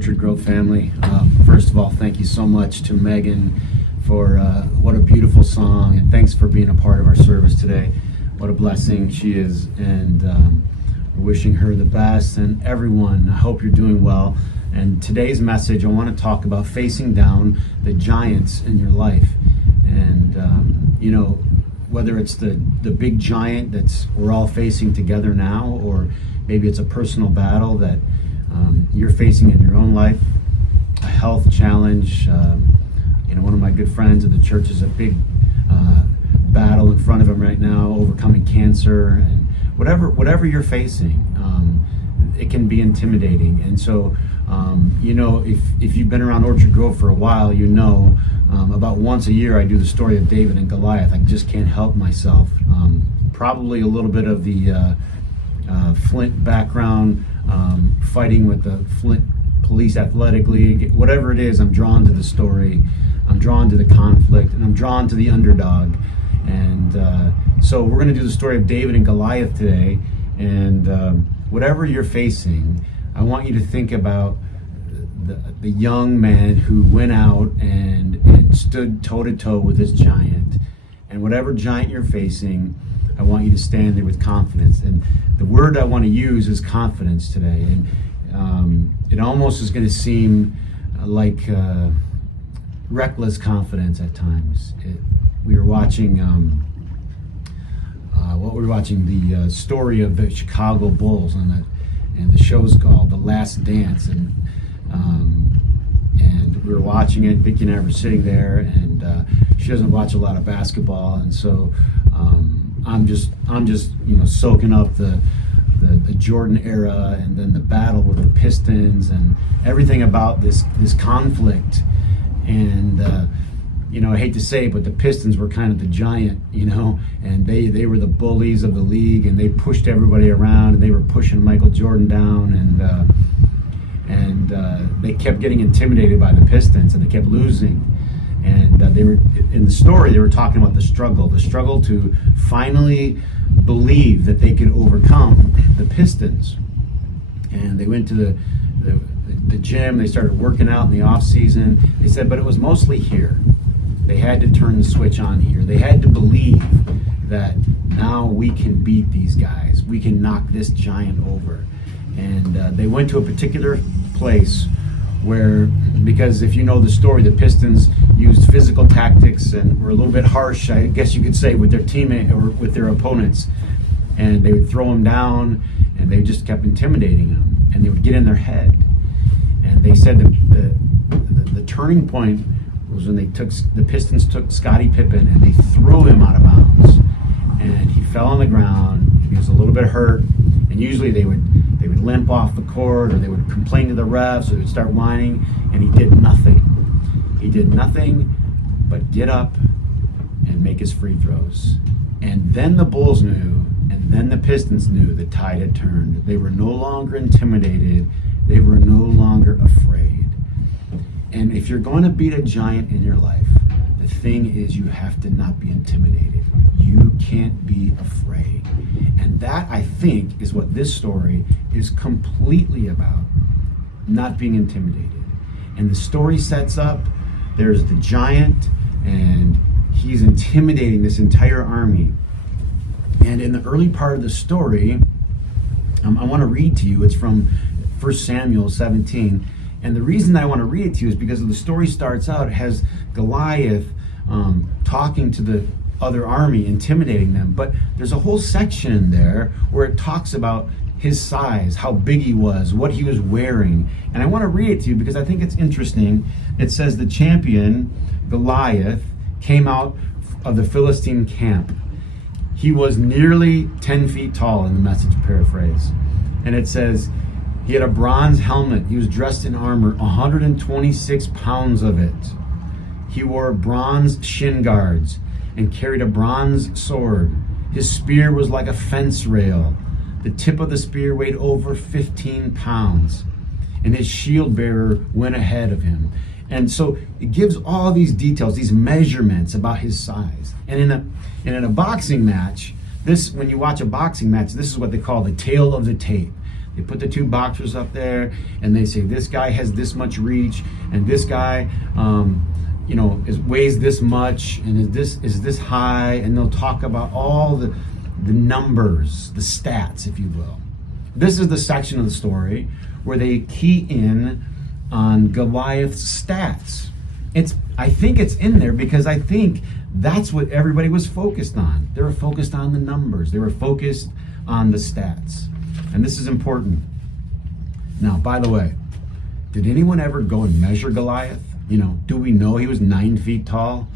Orchard Grove family. First of all, thank you so much to Megan for what a beautiful song, and thanks for being a part of our service today. What a blessing she is, and we're wishing her the best, and everyone, I hope you're doing well. And today's message, I want to talk about facing down the giants in your life. And whether it's the big giant that's we're all facing together now, or maybe it's a personal battle that you're facing in your own life, a health challenge. One of my good friends at the church is a big battle in front of him right now, overcoming cancer, and whatever you're facing, it can be intimidating. And so, if you've been around Orchard Grove for a while, about once a year I do the story of David and Goliath. I just can't help myself. Probably a little bit of the Flint background, fighting with the Flint Police Athletic League. Whatever it is, I'm drawn to the story. I'm drawn to the conflict, and I'm drawn to the underdog. And so we're going to do the story of David and Goliath today. And whatever you're facing, I want you to think about the young man who went out and stood toe-to-toe with this giant. And whatever giant you're facing, I want you to stand there with confidence. And the word I want to use is confidence today. And it almost is going to seem like reckless confidence at times. We were watching, the story of the Chicago Bulls, and the show's called The Last Dance. And we were watching it. Vicki and I were sitting there, and she doesn't watch a lot of basketball, and so I'm just soaking up the Jordan era, and then the battle with the Pistons, and everything about this conflict. And I hate to say it, but the Pistons were kind of the giant, and they were the bullies of the league, and they pushed everybody around, and they were pushing Michael Jordan down, and they kept getting intimidated by the Pistons, and they kept losing. And they were in the story. They were talking about the struggle to finally believe that they could overcome the Pistons. And they went to the gym. They started working out in the off season. They said, but it was mostly here. They had to turn the switch on here. They had to believe that now we can beat these guys. We can knock this giant over. And they went to a particular place where, because if you know the story, the Pistons used physical tactics and were a little bit harsh, I guess you could say, with their teammate or with their opponents. And they would throw them down, and they just kept intimidating them, and they would get in their head. And they said that the turning point was when the Pistons took Scottie Pippen, and they threw him out of bounds, and he fell on the ground. He was a little bit hurt, and usually they would limp off the court, or they would complain to the refs, or they would start whining, and he did nothing. He did nothing but get up and make his free throws. And then the Bulls knew, and then the Pistons knew the tide had turned. They were no longer intimidated. They were no longer afraid. And if you're going to beat a giant in your life, the thing is, you have to not be intimidated. You can't be afraid. And that, I think, is what this story is completely about, not being intimidated. And the story sets up, there's the giant, and he's intimidating this entire army. And in the early part of the story, I want to read to you. It's from 1 Samuel 17. And the reason I want to read it to you is because the story starts out, it has Goliath talking to the other army, intimidating them. But there's a whole section in there where it talks about his size, how big he was, what he was wearing. And I want to read it to you because I think it's interesting. It says the champion, Goliath, came out of the Philistine camp. He was nearly 10 feet tall, in the Message paraphrase. And it says he had a bronze helmet. He was dressed in armor, 126 pounds of it. He wore bronze shin guards and carried a bronze sword. His spear was like a fence rail. The tip of the spear weighed over 15 pounds. And his shield bearer went ahead of him. And so it gives all these details, these measurements about his size. And in a boxing match, when you watch a boxing match, this is what they call the tail of the tape. They put the two boxers up there, and they say this guy has this much reach, and this guy, weighs this much, and is this high, and they'll talk about all the numbers, the stats, if you will. This is the section of the story where they key in on Goliath's stats. I think it's in there because I think that's what everybody was focused on. They were focused on the numbers. They were focused on the stats. And this is important. Now, by the way, did anyone ever go and measure Goliath? Do we know he was 9 feet tall?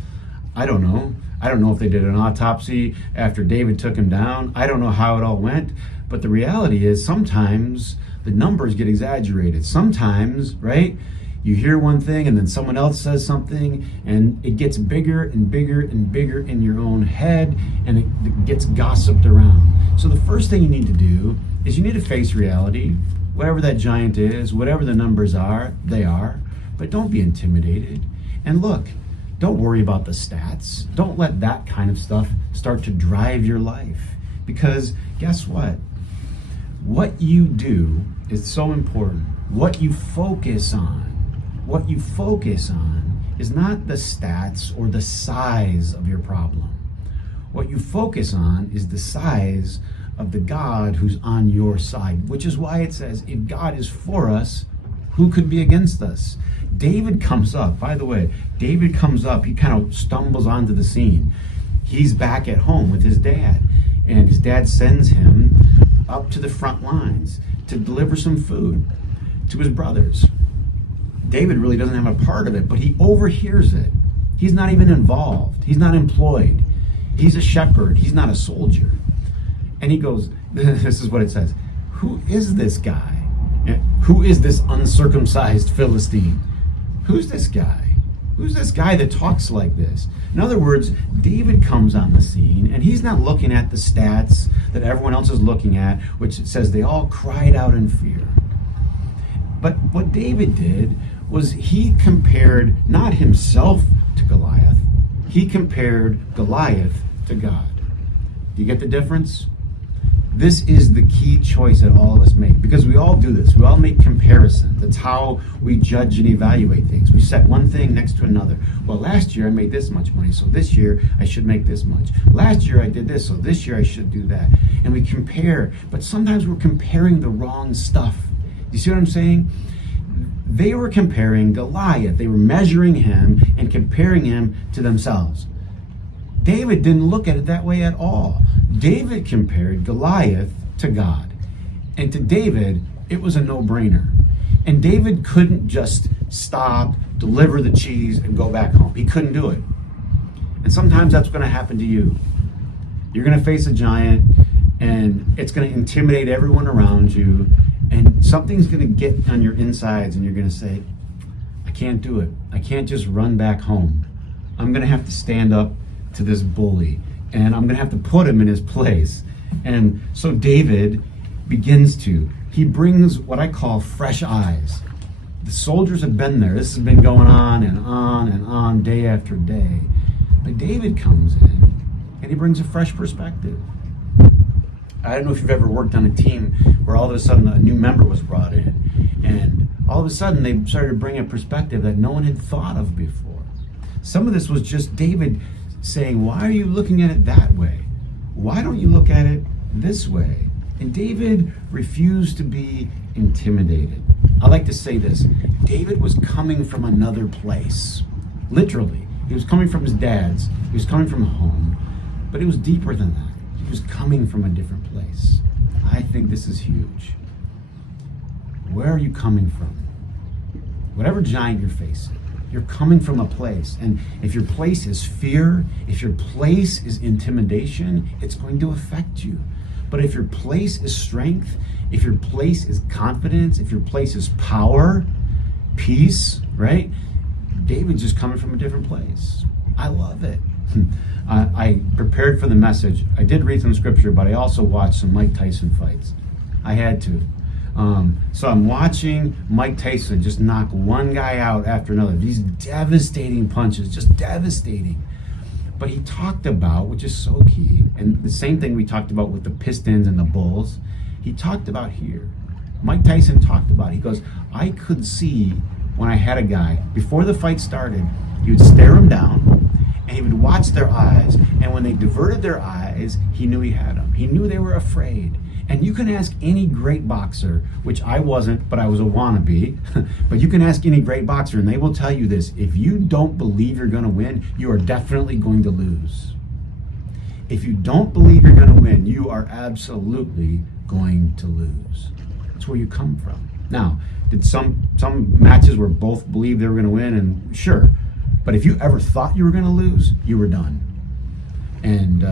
I don't know. I don't know if they did an autopsy after David took him down. I don't know how it all went. But the reality is sometimes the numbers get exaggerated. Sometimes, right? You hear one thing and then someone else says something and it gets bigger and bigger and bigger in your own head, and it gets gossiped around. So the first thing you need to do is you need to face reality. Whatever that giant is, whatever the numbers are, they are. But don't be intimidated. And look, don't worry about the stats. Don't let that kind of stuff start to drive your life. Because guess what? What you do is so important. What you focus on is not the stats or the size of your problem. What you focus on is the size of the God who's on your side, which is why it says, if God is for us, who could be against us? David comes up, by the way, he kind of stumbles onto the scene. He's back at home with his dad, and his dad sends him up to the front lines to deliver some food to his brothers. David really doesn't have a part of it, but he overhears it. He's not even involved. He's not employed. He's a shepherd. He's not a soldier. And he goes, this is what it says, who is this guy? Who is this uncircumcised Philistine? Who's this guy? Who's this guy that talks like this? In other words, David comes on the scene, and he's not looking at the stats that everyone else is looking at, which it says they all cried out in fear. But what David did was he compared not himself to Goliath, he compared Goliath to God. Do you get the difference? This is the key choice that all of us make, because we all do this. We all make comparisons. That's how we judge and evaluate things. We set one thing next to another. Well, last year I made this much money, so this year I should make this much. Last year I did this, so this year I should do that. And we compare, but sometimes we're comparing the wrong stuff. You see what I'm saying? They were comparing Goliath. They were measuring him and comparing him to themselves. David didn't look at it that way at all. David compared Goliath to God. And to David, it was a no-brainer. And David couldn't just stop, deliver the cheese, and go back home. He couldn't do it. And sometimes that's going to happen to you. You're going to face a giant, and it's going to intimidate everyone around you, and something's going to get on your insides, and you're going to say, I can't do it. I can't just run back home. I'm going to have to stand up to this bully, and I'm going to have to put him in his place. And so David he brings what I call fresh eyes. The soldiers have been there. This has been going on and on and on, day after day. But David comes in, and he brings a fresh perspective. I don't know if you've ever worked on a team where all of a sudden a new member was brought in, and all of a sudden they started to bring a perspective that no one had thought of before. Some of this was just David saying, why are you looking at it that way? Why don't you look at it this way? And David refused to be intimidated. I like to say this. David was coming from another place. Literally. He was coming from his dad's. He was coming from home. But it was deeper than that. He was coming from a different place. I think this is huge. Where are you coming from? Whatever giant you're facing, you're coming from a place. And if your place is fear, if your place is intimidation, it's going to affect you. But if your place is strength, if your place is confidence, if your place is power, peace, right? David's just coming from a different place. I love it. I prepared for the message. I did read some scripture, but I also watched some Mike Tyson fights. I had to. So I'm watching Mike Tyson just knock one guy out after another. These devastating punches, just devastating. But he talked about, which is so key, and the same thing we talked about with the Pistons and the Bulls, he talked about here. Mike Tyson talked about it. He goes, I could see when I had a guy, before the fight started, he would stare him down, and he would watch their eyes. And when they diverted their eyes, he knew he had them. He knew they were afraid. And you can ask any great boxer, which I wasn't, but I was a wannabe, but you can ask any great boxer, and they will tell you this: if you don't believe you're going to win, you are definitely going to lose. If you don't believe you're going to win, you are absolutely going to lose. That's where you come from. Now, did some matches where both believed they were going to win, and sure, but if you ever thought you were going to lose, you were done. And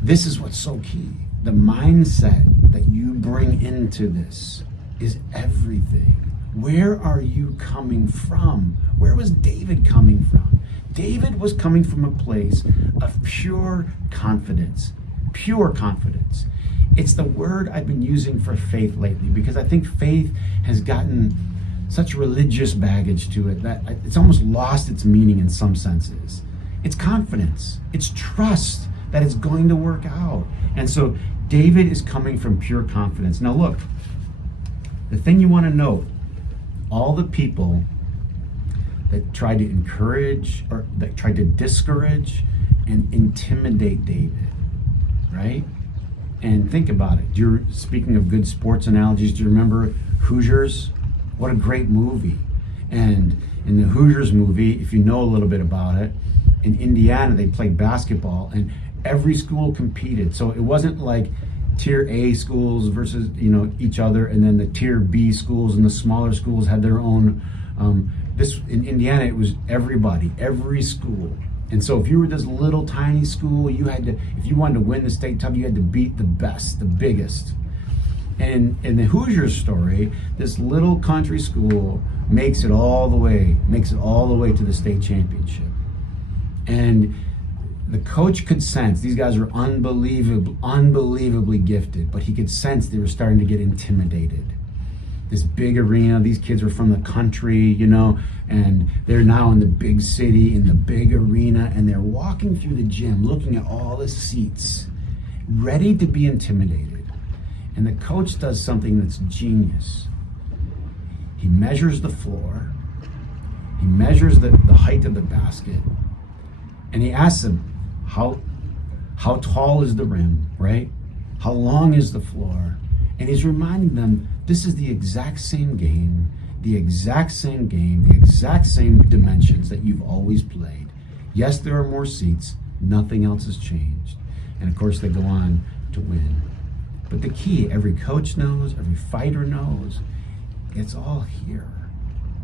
this is what's so key. The mindset that you bring into this is everything. Where are you coming from? Where was David coming from? David was coming from a place of pure confidence. Pure confidence. It's the word I've been using for faith lately, because I think faith has gotten such religious baggage to it that it's almost lost its meaning in some senses. It's confidence. It's trust that it's going to work out. And so David is coming from pure confidence. Now look, the thing you want to note, all the people that tried to encourage or that tried to discourage and intimidate David, right? And think about it. Speaking of good sports analogies, do you remember Hoosiers? What a great movie. And in the Hoosiers movie, if you know a little bit about it, in Indiana, they played basketball, and every school competed. So it wasn't like tier A schools versus each other, and then the tier B schools and the smaller schools had their own. This in Indiana, it was everybody, every school. And so if you were this little tiny school, you had to, if you wanted to win the state title, you had to beat the best, the biggest. And in the Hoosiers story, this little country school makes it all the way to the state championship. And the coach could sense these guys were unbelievably gifted, but he could sense they were starting to get intimidated. This big arena, these kids were from the country, and they're now in the big city, in the big arena, and they're walking through the gym, looking at all the seats, ready to be intimidated. And the coach does something that's genius. He measures the floor, he measures the height of the basket, and he asks them, how tall is the rim, right? How long is the floor? And he's reminding them, this is the exact same game, the exact same dimensions that you've always played. Yes, there are more seats, nothing else has changed. And of course they go on to win. But the key, every coach knows, every fighter knows, it's all here.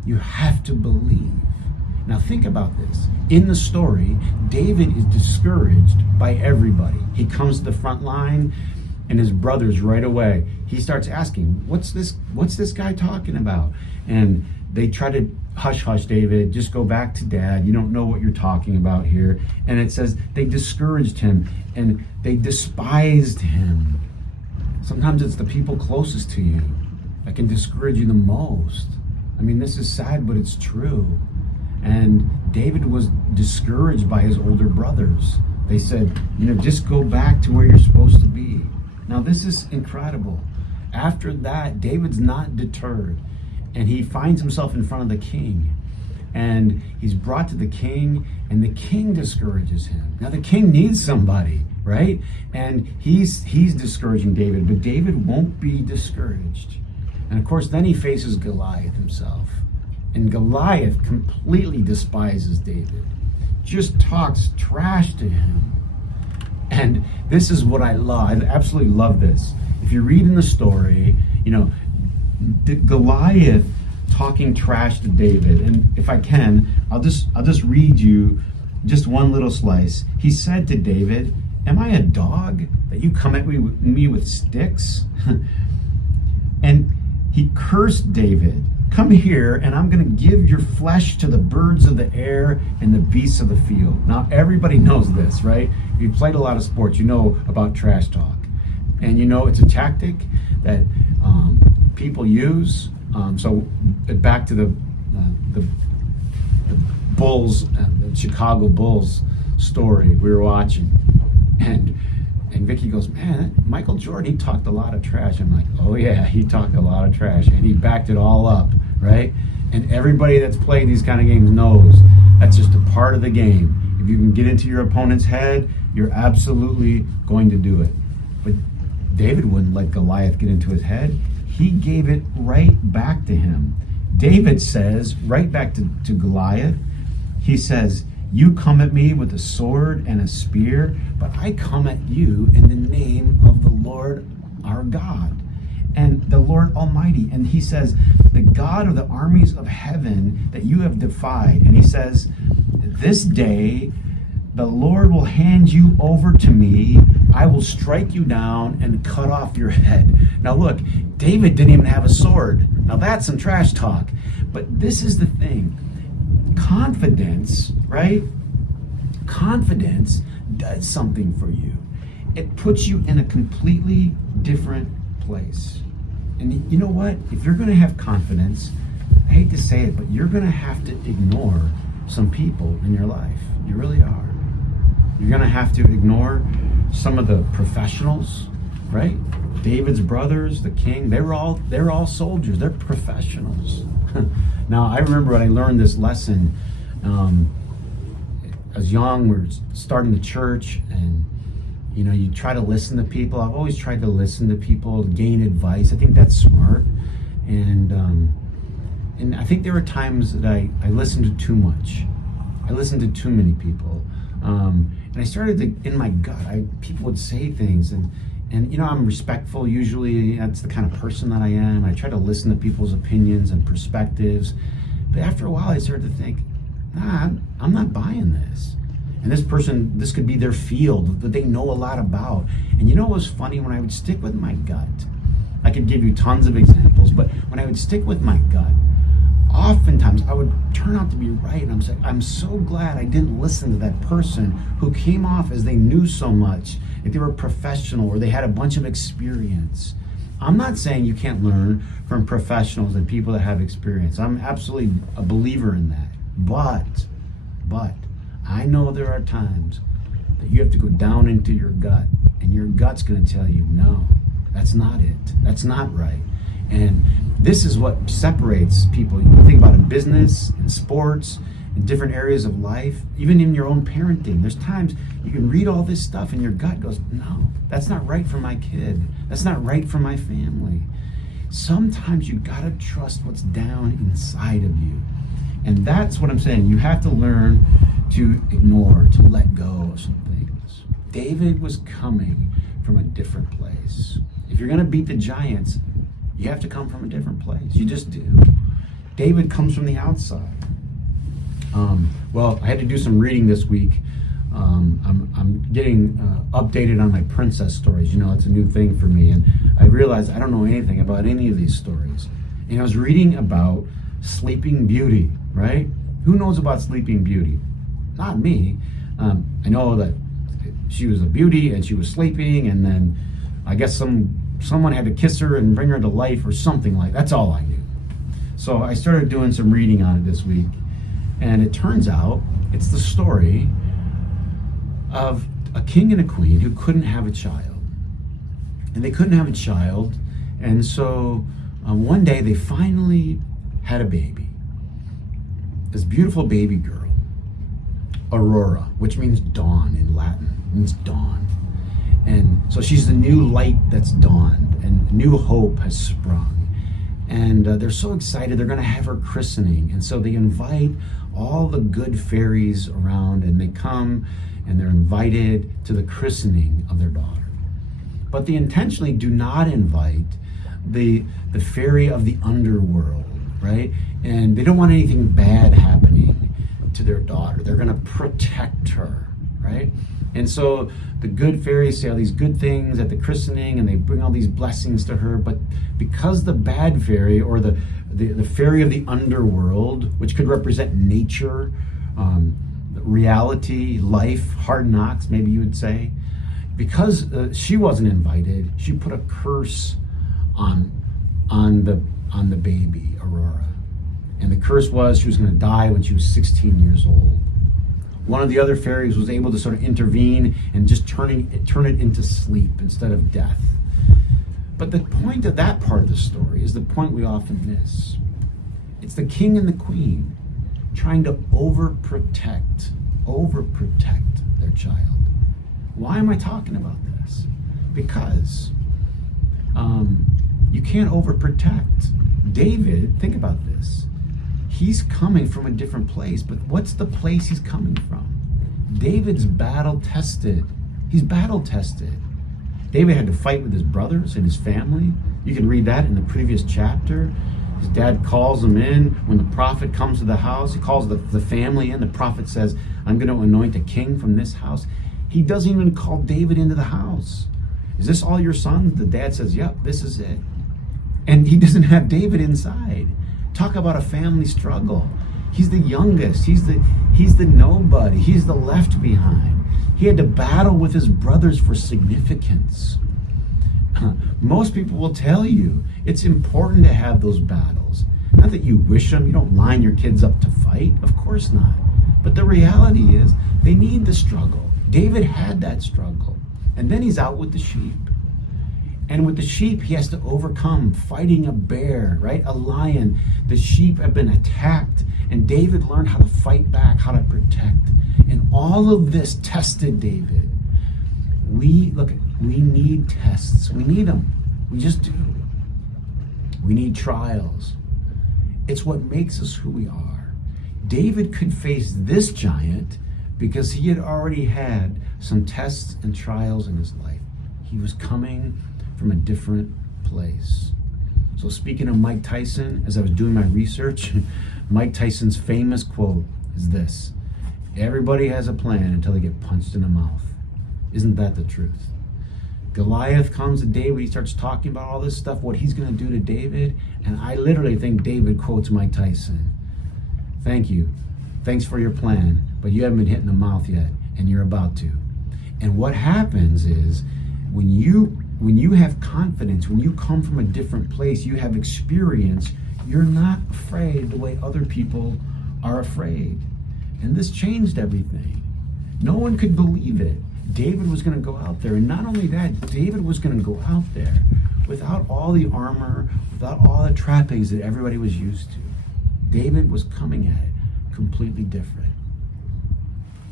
You have to believe. Now think about this. In the story, David is discouraged by everybody. He comes to the front line, and his brothers right away, he starts asking, what's this guy talking about? And they try to hush David, just go back to dad. You don't know what you're talking about here. And it says they discouraged him and they despised him. Sometimes it's the people closest to you that can discourage you the most. I mean, this is sad, but it's true. And David was discouraged by his older brothers. They said, just go back to where you're supposed to be. Now, this is incredible. After that, David's not deterred, and he finds himself in front of the king. And he's brought to the king, and the king discourages him. Now, the king needs somebody, right? And he's discouraging David, but David won't be discouraged. And of course, then he faces Goliath himself. And Goliath completely despises David, just talks trash to him. And this is what I love. I absolutely love this. If you read in the story, Goliath talking trash to David. And if I can, I'll just read you just one little slice. He said to David, "Am I a dog that you come at me with sticks?" And he cursed David. "Come here, and I'm going to give your flesh to the birds of the air and the beasts of the field." Now, everybody knows this, right? If you've played a lot of sports, you know about trash talk. And it's a tactic that people use. So back to the Bulls, the Chicago Bulls story we were watching. And And Vicky goes, man, Michael Jordan, he talked a lot of trash. I'm like, oh yeah, he talked a lot of trash, and he backed it all up, right? And everybody that's played these kind of games knows that's just a part of the game. If you can get into your opponent's head, you're absolutely going to do it. But David wouldn't let Goliath get into his head. He gave it right back to him. David says, right back to Goliath, he says, you come at me with a sword and a spear, but I come at you in the name of the Lord our God and the Lord Almighty. And he says, the God of the armies of heaven that you have defied. And he says, this day the Lord will hand you over to me. I will strike you down and cut off your head. Now look, David didn't even have a sword. Now that's some trash talk. But this is the thing. Confidence, right? Confidence does something for you. It puts you in a completely different place. And you know what? If you're going to have confidence, I hate to say it, but you're going to have to ignore some people in your life. You really are. You're going to have to ignore some of the professionals, right? David's brothers, the king, they're all soldiers. They're professionals. Now, I remember when I learned this lesson, I was young, we were starting the church, and you know, you try to listen to people. I've always tried to listen to people, gain advice. I think that's smart. And I think there were times that I listened to too much. I listened to too many people. And I started to, in my gut, people would say things, and you know, I'm respectful usually. That's the kind of person that I am. I try to listen to people's opinions and perspectives. But after a while, I started to think, nah, I'm not buying this. And this person, this could be their field that they know a lot about. And you know what was funny? When I would stick with my gut, I could give you tons of examples, but when I would stick with my gut, oftentimes I would turn out to be right. And I'm so glad I didn't listen to that person who came off as they knew so much, like they were professional or they had a bunch of experience. I'm not saying you can't learn from professionals and people that have experience. I'm absolutely a believer in that. But I know there are times that you have to go down into your gut, and your gut's going to tell you, no, that's not it. That's not right. And this is what separates people. You think about in business, in sports, in different areas of life, even in your own parenting. There's times you can read all this stuff and your gut goes, no, that's not right for my kid. That's not right for my family. Sometimes you got to trust what's down inside of you. And that's what I'm saying. You have to learn to ignore, to let go of some things. David was coming from a different place. If you're going to beat the giants, you have to come from a different place. You just do. David comes from the outside. Well, I had to do some reading this week. I'm getting updated on my princess stories. You know, it's a new thing for me. And I realized I don't know anything about any of these stories. And I was reading about Sleeping Beauty, right? Who knows about Sleeping Beauty? Not me. I know that she was a beauty and she was sleeping, and then I guess someone had to kiss her and bring her to life or something like that. That's all I knew. So I started doing some reading on it this week, and it turns out it's the story of a king and a queen who couldn't have a child. And they couldn't have a child, and so one day they finally had a baby. This beautiful baby girl, Aurora, which means dawn in Latin, means dawn. And so she's the new light that's dawned, and new hope has sprung. And they're so excited, they're going to have her christening. And so they invite all the good fairies around, and they come and they're invited to the christening of their daughter. But they intentionally do not invite the fairy of the underworld, right? And they don't want anything bad happening to their daughter. They're going to protect her, right? And so the good fairies say all these good things at the christening, and they bring all these blessings to her. But because the bad fairy, or the fairy of the underworld, which could represent nature, reality, life, hard knocks, maybe you would say, because she wasn't invited, she put a curse on the baby, Aurora. And the curse was she was going to die when she was 16 years old. One of the other fairies was able to sort of intervene and just turn it into sleep instead of death. But the point of that part of the story is the point we often miss. It's the king and the queen trying to overprotect their child. Why am I talking about this? Because you can't overprotect. David, think about this. He's coming from a different place, but what's the place he's coming from? David's battle tested. He's battle tested. David had to fight with his brothers and his family. You can read that in the previous chapter. His dad calls him in. When the prophet comes to the house, he calls the family in. The prophet says, I'm going to anoint a king from this house. He doesn't even call David into the house. Is this all your sons? The dad says, yep, this is it. And he doesn't have David inside. Talk about a family struggle. He's the youngest. He's the nobody. He's the left behind. He had to battle with his brothers for significance. Most people will tell you it's important to have those battles. Not that you wish them. You don't line your kids up to fight. Of course not. But the reality is they need the struggle. David had that struggle. And then he's out with the sheep. And with the sheep, he has to overcome fighting a bear, right? A lion. The sheep have been attacked, and David learned how to fight back, how to protect. And all of this tested David. We need tests. We need them. We just do. We need trials. It's what makes us who we are. David could face this giant because he had already had some tests and trials in his life. He was coming from a different place. So speaking of Mike Tyson, as I was doing my research, Mike Tyson's famous quote is this: everybody has a plan until they get punched in the mouth. Isn't that the truth? Goliath comes to David, he starts talking about all this stuff, what he's going to do to David, and I literally think David quotes Mike Tyson. Thank you. Thanks for your plan, but you haven't been hit in the mouth yet, and you're about to. And what happens is when you have confidence, when you come from a different place, you have experience, you're not afraid the way other people are afraid. And this changed everything. No one could believe it. David was going to go out there. And not only that, David was going to go out there without all the armor, without all the trappings that everybody was used to. David was coming at it completely different.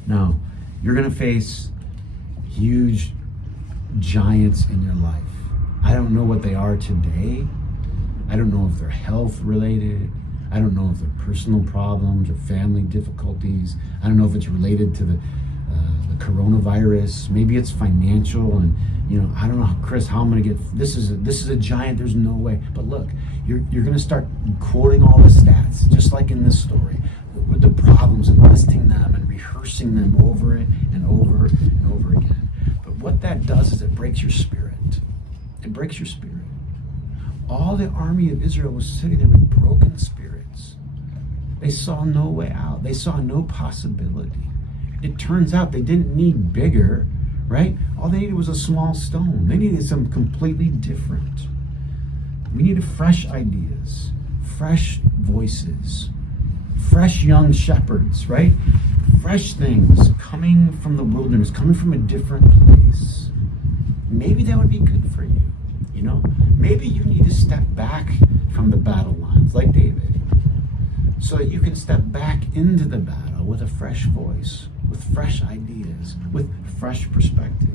Now, you're going to face huge giants in your life. I don't know what they are today. I don't know if they're health related. I don't know if they're personal problems or family difficulties. I don't know if it's related to the coronavirus. Maybe it's financial, and I don't know, Chris, how I'm going to get this is a giant. There's no way. But look, you're going to start quoting all the stats, just like in this story, with the problems and listing them and rehearsing them over it and over and over again. But what that does is it breaks your spirit. It breaks your spirit. All the army of Israel was sitting there with broken spirits. They saw no way out. They saw no possibility. It turns out they didn't need bigger, right? All they needed was a small stone. They needed something completely different. We needed fresh ideas, fresh voices, fresh young shepherds, right? Fresh things coming from the wilderness, coming from a different place. Maybe that would be good for you. Maybe you need to step back from the battle lines like David so that you can step back into the battle with a fresh voice, with fresh ideas, with fresh perspective.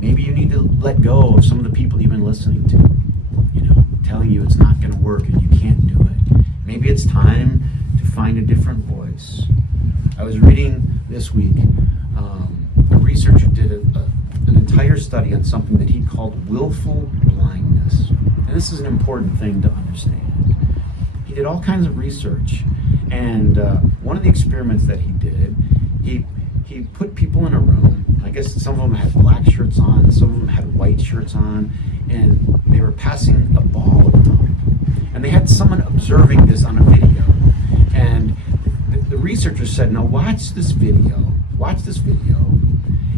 Maybe you need to let go of some of the people you've been listening to, telling you it's not going to work and you can't do it. Maybe it's time to find a different voice. I was reading this week, a researcher did an entire study on something that he called willful blindness. And this is an important thing to understand. He did all kinds of research, and one of the experiments that he did, he put people in a room. I guess some of them had black shirts on, some of them had white shirts on, and they were passing a ball around. And they had someone observing this on a video. And the researchers said, now watch this video,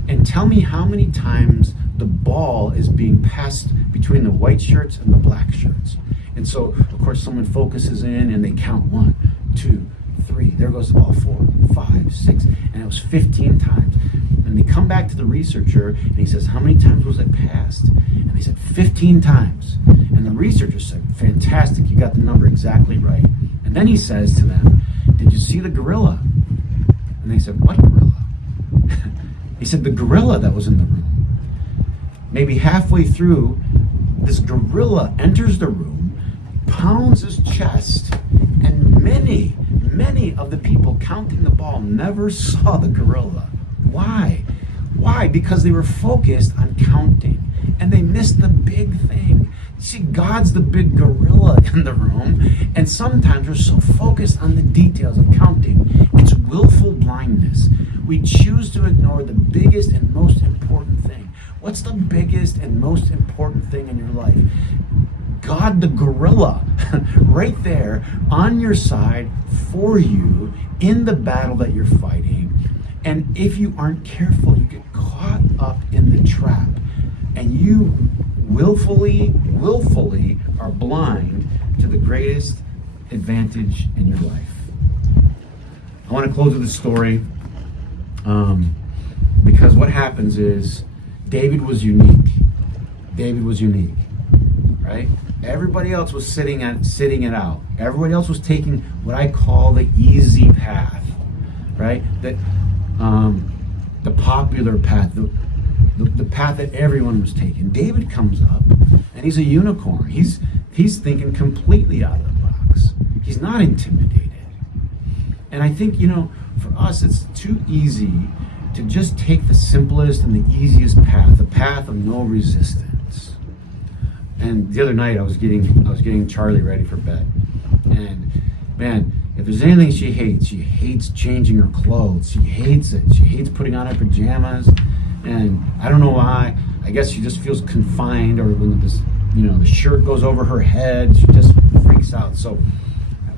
and tell me how many times the ball is being passed between the white shirts and the black shirts. And so, of course, someone focuses in and they count 1, 2, 3. There goes the ball. 4, 5, 6, and it was 15 times. And they come back to the researcher, and he says, how many times was it passed? And they said, 15 times. And the researcher said, fantastic, you got the number exactly right. And then he says to them, did you see the gorilla? And they said, what gorilla? He said, the gorilla that was in the room. Maybe halfway through, this gorilla enters the room, pounds his chest, and many of the people counting the ball never saw the gorilla. Why? Why? Because they were focused on counting, and they missed the big thing. See, God's the big gorilla in the room, and sometimes we're so focused on the details of counting. It's willful blindness. We choose to ignore the biggest and most important thing. What's the biggest and most important thing in your life? God the gorilla, right there on your side for you in the battle that you're fighting. And if you aren't careful, you get caught up in the trap, and you willfully are blind to the greatest advantage in your life. I want to close with a story because what happens is David was unique. David was unique, right? Everybody else was sitting it out. Everybody else was taking what I call the easy path, right? That the popular path, the path that everyone was taking. David comes up, and he's a unicorn. He's thinking completely out of the box. He's not intimidated. And I think, for us, it's too easy to just take the simplest and the easiest path, the path of no resistance. And the other night, I was getting Charlie ready for bed, and man, if there's anything she hates changing her clothes. She hates it. She hates putting on her pajamas, and I don't know why. I guess she just feels confined, or when the shirt goes over her head, she just freaks out. So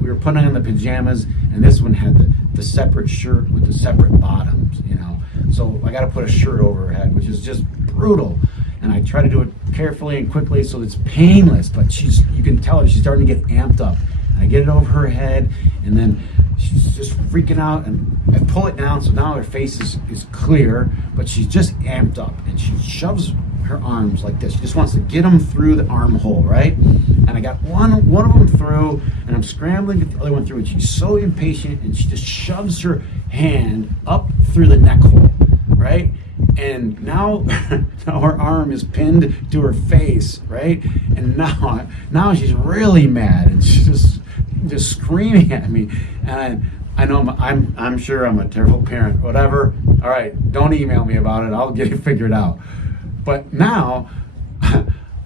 we were putting on the pajamas, and this one had the separate shirt with the separate bottoms, So I got to put a shirt over her head, which is just brutal. And I try to do it carefully and quickly so it's painless, but you can tell her she's starting to get amped up. And I get it over her head, and then she's just freaking out, and I pull it down so now her face is clear, but she's just amped up, and she shoves her arms like this. She just wants to get them through the armhole, right? And I got one of them through, and I'm scrambling to get the other one through, and she's so impatient, and she just shoves her hand up through the neck hole, right? And now her arm is pinned to her face, right? And now she's really mad, and she's just screaming at me. And I know I'm sure I'm a terrible parent. Whatever. All right, don't email me about it. I'll get it figured out. But now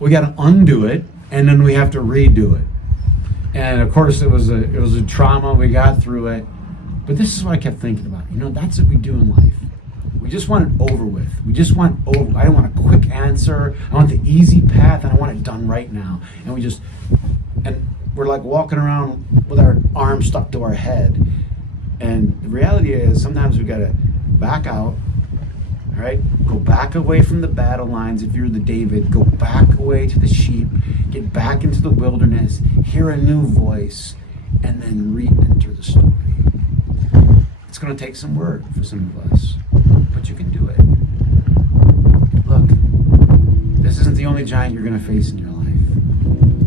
we got to undo it, and then we have to redo it. And of course, it was a trauma. We got through it. But this is what I kept thinking about. That's what we do in life. We just want it over with. I don't want a quick answer. I want the easy path, and I want it done right now. And we're like walking around with our arms stuck to our head. And the reality is sometimes we got to back out, all right? Go back away from the battle lines. If you're the David, go back away to the sheep, get back into the wilderness, hear a new voice, and then re-enter the story. It's going to take some work for some of us, but you can do it. Look, this isn't the only giant you're going to face in your life.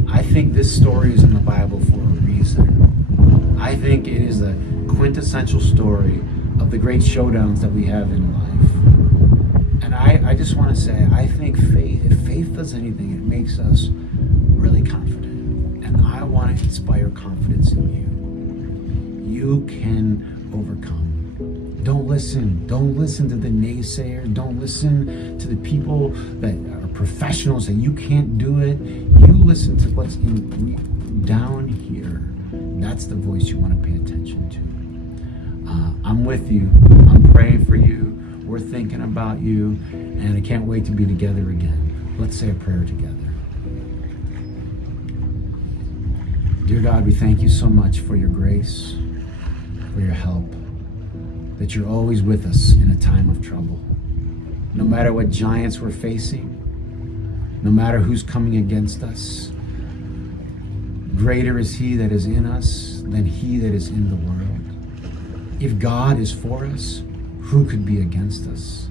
I think this story is in the Bible for a reason. I think it is the quintessential story of the great showdowns that we have in life. And I just want to say, I think if faith does anything, it makes us really confident. And I want to inspire confidence in you. You can overcome. Don't listen to the naysayers. Don't listen to the people that are professionals and you can't do it. You listen to what's down here. That's the voice you want to pay attention to. I'm with you. I'm praying for you. We're thinking about you, and I can't wait to be together again. Let's say a prayer together. Dear God, we thank you so much for your grace, for your help, that you're always with us in a time of trouble. No matter what giants we're facing, no matter who's coming against us, greater is he that is in us than he that is in the world. If God is for us, who could be against us?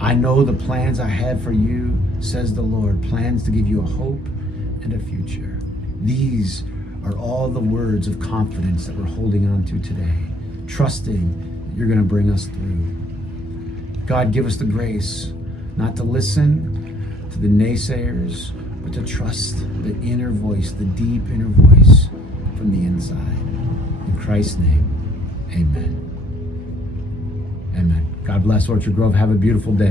I know the plans I have for you, says the Lord, plans to give you a hope and a future. These are all the words of confidence that we're holding on to today, trusting that you're going to bring us through. God, give us the grace not to listen to the naysayers, but to trust the inner voice, the deep inner voice from the inside. In Christ's name, amen. Amen. God bless Orchard Grove. Have a beautiful day.